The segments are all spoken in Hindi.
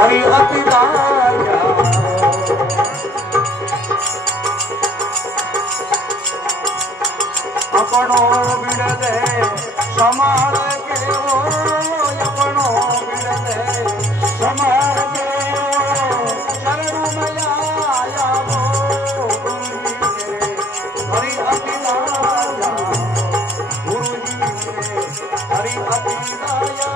हरि अति दाया अपनो बिड़दे समार के हो अपनो बिड़दे समार के शरणु मया वो हरि अति दाया गुरु जी हरि अति दाया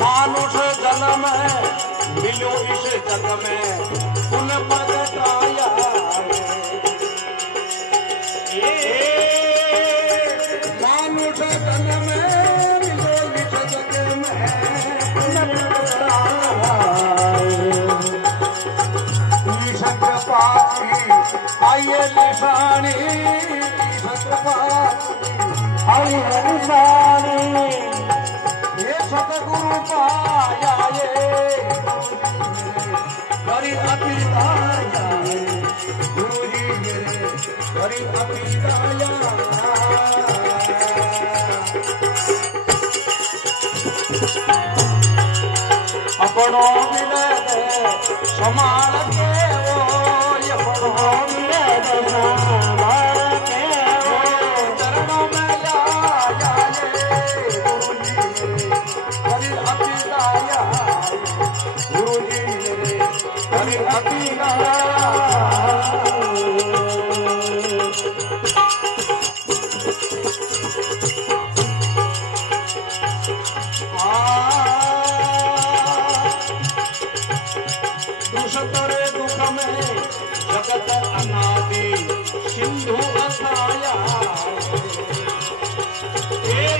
मानुष जन्म मिलो इस जग में उन प्रगटाया मानुष जन्म मिलो इस जग में उन प्रगटाया कृपाची आइए निशानी आइए निशानी ये सतगुरु पाया ये हरि अति दाया गुरु जी मेरे हरि अति दाया अपनो मिले समाल के वो अपनो मिले समाल के वो चरणों में लाया गुरु जी हरि अति दाया गुरु जी मेरे हरि अति दाया दुष्टरे दुख में जगत अनादि सिंधु अथाया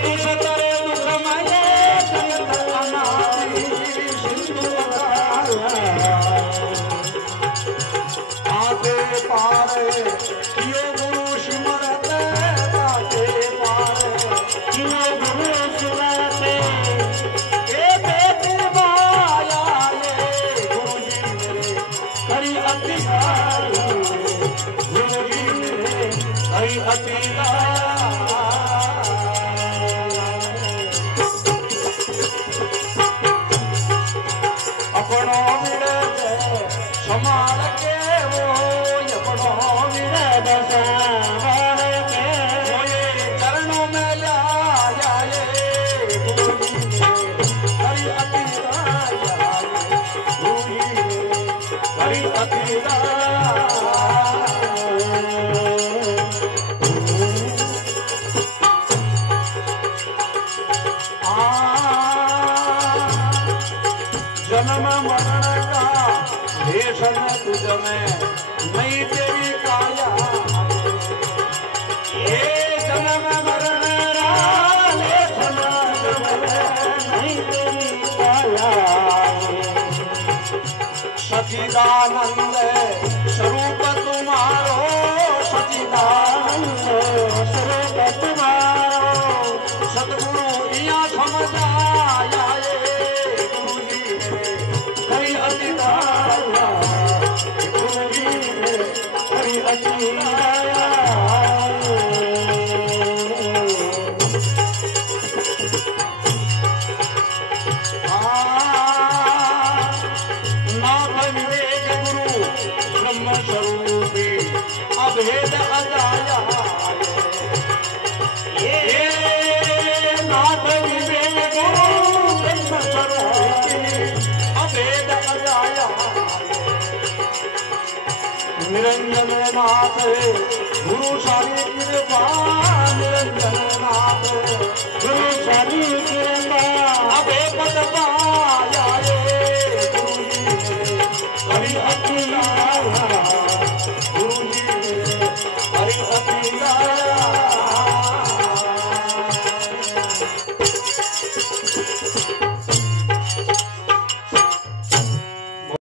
दुष्टरे दुख में जगत अनादि सिंधु अथाया आते पारे कियो गुरु सिमरत आते पारे कियो गुरु सिमरत हरि अति दाया गुरु जी मेरे हरि अति दाया अपनो विरद समाल के वो अपनो विरद समाल के वो चरणों में लाया गुरु जी मेरे हरि अति दाया गुरु जी हरि अति जन्म मरण का भेषण तुझ में नहीं तेरी काया ये जन्म मरण भेषण तुझ में नहीं तेरी काया सचिदानंद स्वरूप तुम्हारो सचिदानंद स्वरूप तुम्हारो सतगुरु इया समझाया गुरु जी हरि अति दाया गुरु जी हरि अति दाया विवेक गुरु ब्रह्म स्वरूपी अभेद अजाया ये नाथ विवेक गुरु ब्रह्म स्वरूपी अभेद अजाया निरंजन नाथ गुरु सारी कृपा निरंजन नाथ गुरु सारी कृपा